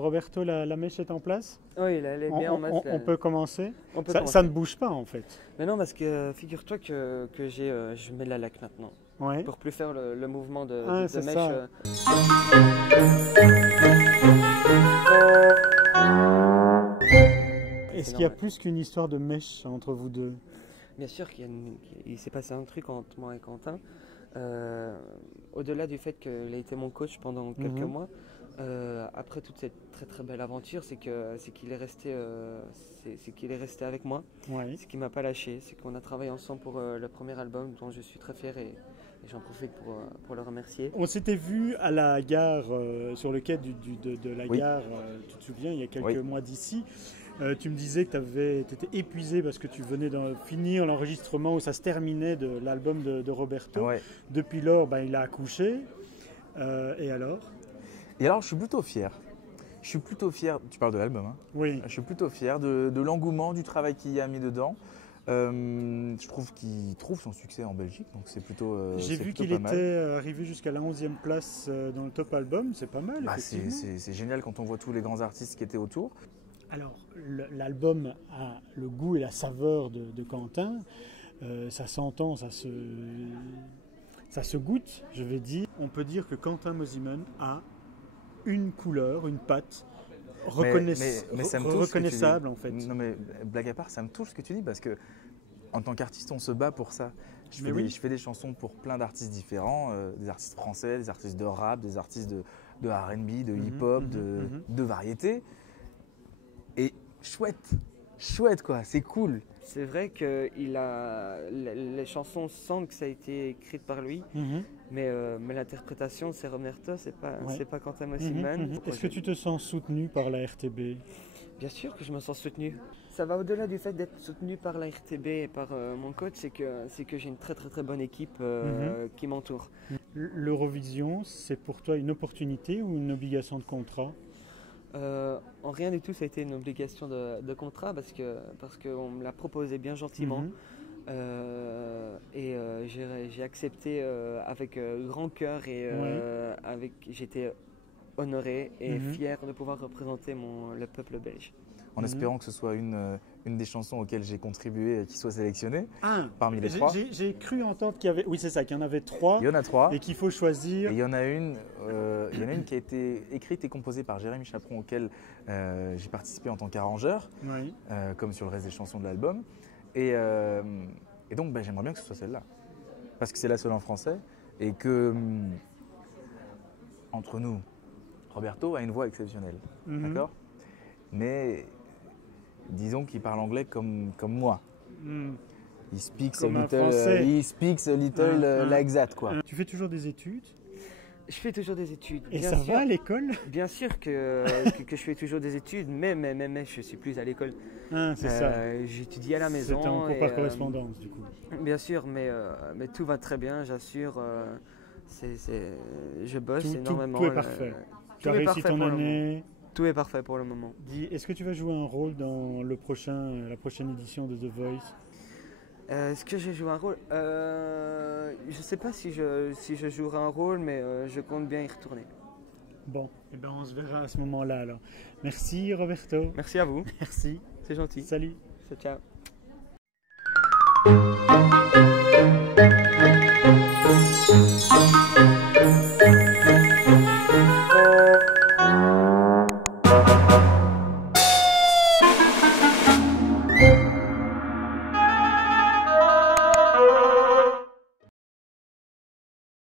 Roberto, la mèche est en place? Oui, elle est bien en masse. On peut commencer? On peut Ça commencer. ne bouge pas en fait. Mais non, parce que figure-toi que je mets de la laque maintenant. Ouais. Pour plus faire le mouvement de c'est mèche. ça. Est-ce qu'il y a normal. plus qu'une histoire de mèche entre vous deux? Bien sûr qu'il s'est passé un truc entre moi et Quentin. Au-delà du fait qu'il a été mon coach pendant quelques mois, après toute cette très très belle aventure, c'est qu'il est resté, qu'il est resté avec moi. Ouais. Ce qui m'a pas lâché, c'est qu'on a travaillé ensemble pour le premier album dont je suis très fier et j'en profite pour le remercier. On s'était vu à la gare, sur le quai de la Oui. gare, tu te souviens, il y a quelques Oui. mois d'ici. Tu me disais que tu étais épuisé parce que tu venais de finir l'enregistrement où ça se terminait de l'album de Roberto. Ouais. Depuis lors, il a accouché. Et alors? Et alors, je suis plutôt fier. Tu parles de l'album, hein. Oui. Je suis plutôt fier de l'engouement, du travail qu'il y a mis dedans. Je trouve qu'il trouve son succès en Belgique, donc c'est plutôt J'ai c'est vu plutôt qu'il pas mal. était arrivé jusqu'à la 11e place dans le top album, c'est pas mal, Bah, effectivement. c'est génial quand on voit tous les grands artistes qui étaient autour. Alors, l'album a le goût et la saveur de Quentin. Ça s'entend, ça se goûte, je vais dire. On peut dire que Quentin Mosimann a une couleur, une patte Mais ça me touche ce que tu dis. reconnaissable, en fait. Non mais blague à part, ça me touche ce que tu dis parce que en tant qu'artiste, on se bat pour ça. Je fais des chansons pour plein d'artistes différents, des artistes français, des artistes de rap, des artistes de R&B, de hip-hop, de variété. Et chouette quoi, c'est cool. C'est vrai que les chansons semblent que ça a été écrit par lui, mais l'interprétation c'est Roberto, c'est pas Quentin Mosimann. Est-ce que tu te sens soutenu par la RTB? Bien sûr que je me sens soutenu. Ça va au-delà du fait d'être soutenu par la RTB et par mon coach, c'est que j'ai une très très très bonne équipe qui m'entoure. L'Eurovision, c'est pour toi une opportunité ou une obligation de contrat? En rien du tout, ça a été une obligation de contrat parce qu'on me l'a proposé bien gentiment. Et j'ai accepté avec grand cœur et j'étais honoré et fier de pouvoir représenter le peuple belge. En espérant que ce soit une des chansons auxquelles j'ai contribué et qui soit sélectionnée parmi les trois. J'ai cru entendre qu'il y avait, oui c'est ça, qu'il y en avait 3. Il y en a 3. Et qu'il faut choisir. Et il y en a une qui a été écrite et composée par Jérémy Chaperon, auquel j'ai participé en tant qu'arrangeur, comme sur le reste des chansons de l'album. Et donc j'aimerais bien que ce soit celle-là, parce que c'est la seule en français et que entre nous, Roberto a une voix exceptionnelle, d'accord. Mais disons qu'il parle anglais comme moi. He speaks a little like that, quoi. Tu fais toujours des études? Je fais toujours des études. Et bien ça sûr, va à l'école? Bien sûr que je fais toujours des études, mais je suis plus à l'école. C'est ça. J'étudie à la maison. C'est en cours par correspondance, du coup. Bien sûr, mais tout va très bien, j'assure. Je bosse énormément. Tout est parfait. Tu as réussi ton année. Tout est parfait pour le moment. Dis, est-ce que tu vas jouer un rôle dans la prochaine édition de The Voice? Est-ce que je joue un rôle? Je ne sais pas si je jouerai un rôle, mais je compte bien y retourner. Bon, eh ben on se verra à ce moment-là alors. Merci Roberto. Merci à vous. Merci. C'est gentil. Salut. Ciao.